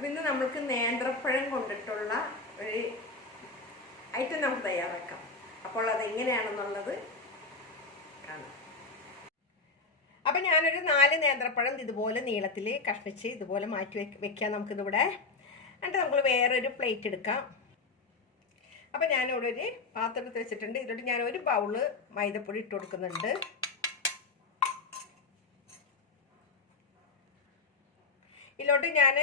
അപ്പം ഇന്ന് നമ്മൾക്ക് നേന്ത്രപ്പഴം കൊണ്ടിട്ടുള്ള ഒരു ഐറ്റം നമുക്ക് തയ്യാറാക്കാം. അപ്പോൾ അത് എങ്ങനെയാണെന്നുള്ളത് കാണാം. അപ്പം ഞാനൊരു നാല് നേന്ത്രപ്പഴം ഇതുപോലെ നീളത്തിൽ കഷ്ണിച്ച് ഇതുപോലെ മാറ്റി വെക്കാം നമുക്കിതിവിടെ എന്നിട്ട് നമുക്ക് വേറൊരു പ്ലേറ്റ് എടുക്കാം. അപ്പം ഞാനിവിടെ ഒരു പാത്രത്തിൽ വെച്ചിട്ടുണ്ട്. ഇതിലോട്ട് ഞാൻ ഒരു ബൗൾ മൈദപ്പൊടി ഇട്ട് കൊടുക്കുന്നുണ്ട്. ഇതിലോട്ട് ഞാൻ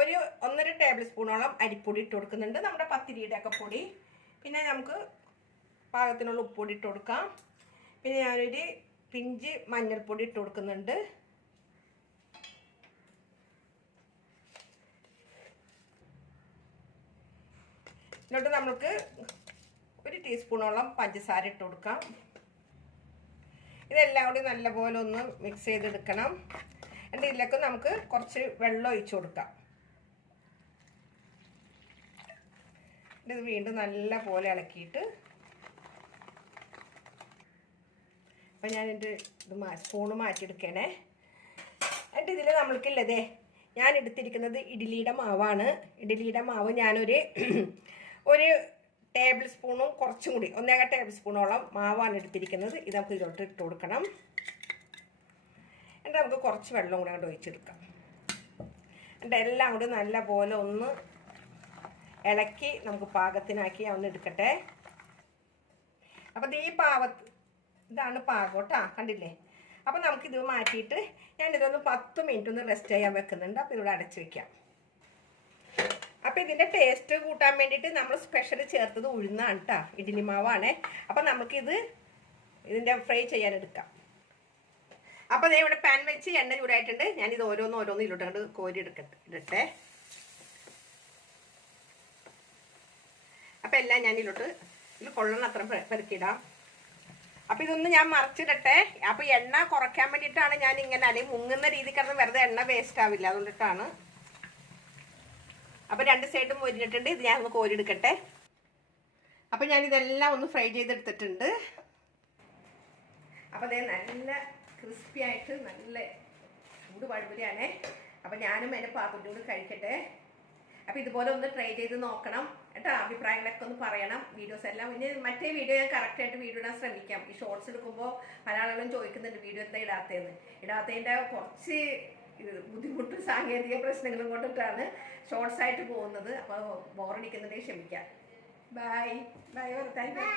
ഒരു ഒന്നര ടേബിൾ സ്പൂണോളം അരിപ്പൊടി ഇട്ട് കൊടുക്കുന്നുണ്ട്. നമ്മുടെ പത്തിരിയുടെ ഒക്കെ പൊടി. പിന്നെ നമുക്ക് പാകത്തിനുള്ള ഉപ്പൊടി ഇട്ട് കൊടുക്കാം. പിന്നെ ഞാനൊരു പിഞ്ച് മഞ്ഞൾപ്പൊടി ഇട്ട് കൊടുക്കുന്നുണ്ട്. എന്നിട്ട് നമുക്ക് ഒരു ടീസ്പൂണോളം പഞ്ചസാര ഇട്ട് കൊടുക്കാം. ഇതെല്ലാം കൂടി നല്ലപോലെ ഒന്ന് മിക്സ് ചെയ്തെടുക്കണം. എന്നിട്ട് ഇതിലേക്ക് നമുക്ക് കുറച്ച് വെള്ളം ഒഴിച്ചു കൊടുക്കാം. ഇത് വീണ്ടും നല്ല പോലെ ഇളക്കിയിട്ട് അപ്പം ഞാൻ എന്റെ ഇത് മാ സ്പൂണ് മാറ്റിയെടുക്കണേ. എന്നിട്ട് ഇതിൽ നമ്മൾക്കില്ലതേ ഞാൻ എടുത്തിരിക്കുന്നത് ഇഡ്ഡലിയുടെ മാവാണ്. ഇഡ്ഡലിയുടെ മാവ് ഞാനൊരു ഒരു ടേബിൾ സ്പൂണും കുറച്ചും കൂടി ഒന്നേക ടേബിൾ സ്പൂണോളം മാവാണ് എടുത്തിരിക്കുന്നത്. ഇത് നമുക്ക് ഇതിലോട്ട് ഇട്ട് കൊടുക്കണം. എന്നിട്ട് നമുക്ക് കുറച്ച് വെള്ളം കൂടെ അങ്ങോട്ട് ഒഴിച്ചെടുക്കാം. എന്നിട്ട് എല്ലാം കൂടി നല്ല പോലെ ഒന്ന് ഇളക്കി നമുക്ക് പാകത്തിനാക്കി ഒന്ന് എടുക്കട്ടെ. അപ്പം ഈ പാവ ഇതാണ് പാകം കേട്ടോ കണ്ടില്ലേ? അപ്പം നമുക്കിത് മാറ്റിയിട്ട് ഞാനിതൊന്ന് പത്ത് മിനിറ്റ് ഒന്ന് റെസ്റ്റ് ചെയ്യാൻ വെക്കുന്നുണ്ട്. അപ്പോൾ ഇതിവിടെ അടച്ച് വെക്കാം. അപ്പം ഇതിന്റെ ടേസ്റ്റ് കൂട്ടാൻ വേണ്ടിയിട്ട് നമ്മൾ സ്പെഷ്യൽ ചേർത്തത് ഉഴുന്നാണ് കേട്ടോ ഇഡ്ഡലി മാവാണ്. അപ്പം നമുക്കിത് ഇതിന്റെ ഫ്രൈ ചെയ്യാൻ എടുക്കാം. അപ്പോൾ ദേ ഇവിടെ പാൻ വെച്ച് എണ്ണ ചൂടായിട്ടുണ്ട്. ഞാനിത് ഓരോന്ന് ഓരോന്ന് കോരി എടുക്കട്ടെ. ഇടട്ടെ. അപ്പം എല്ലാം ഞാൻ ഇതിലോട്ട് ഇത് കൊള്ളണം അത്ര പെരുക്കിയിടാം അപ്പം ഇതൊന്ന് ഞാൻ മറിച്ചിടട്ടെ. അപ്പം എണ്ണ കുറയ്ക്കാൻ വേണ്ടിയിട്ടാണ് ഞാൻ ഇങ്ങനെ അല്ലെങ്കിൽ മുങ്ങുന്ന രീതി കിടന്ന് വെറുതെ എണ്ണ വേസ്റ്റ് ആവില്ല. അതുകൊണ്ടിട്ടാണ്. അപ്പം രണ്ട് സൈഡും മൊരിഞ്ഞിട്ടുണ്ട്. ഇത് ഞാൻ ഒന്ന് കോരിയെടുക്കട്ടെ. അപ്പം ഞാൻ ഇതെല്ലാം ഒന്ന് ഫ്രൈ ചെയ്തെടുത്തിട്ടുണ്ട്. അപ്പം അതേ നല്ല ക്രിസ്പി ആയിട്ട് നല്ല ചൂട് പഴുപുരിയാണേ അപ്പം ഞാനും എന്റെ പാത്രത്തോട് കഴിക്കട്ടെ. അപ്പം ഇതുപോലെ ഒന്ന് ട്രൈ ചെയ്ത് നോക്കണം കേട്ടോ. അഭിപ്രായങ്ങളൊക്കെ ഒന്ന് പറയണം. വീഡിയോസ് എല്ലാം ഇനി മറ്റേ വീഡിയോ ഞാൻ കറക്റ്റായിട്ട് വീഡിയോ ഇടാൻ ശ്രമിക്കാം. ഈ ഷോർട്സ് എടുക്കുമ്പോൾ പല ആളുകളും ചോദിക്കുന്നുണ്ട് വീഡിയോ എന്താ ഇടാത്തതെന്ന് ഇടാത്തതിന്റെ കുറച്ച് ബുദ്ധിമുട്ട് സാങ്കേതിക പ്രശ്നങ്ങളും കൊണ്ടിട്ടാണ് ഷോർട്സ് ആയിട്ട് പോകുന്നത്. അപ്പോൾ ബോറടിക്കുന്നതേ ക്ഷമിക്കാം. Bye bye thank you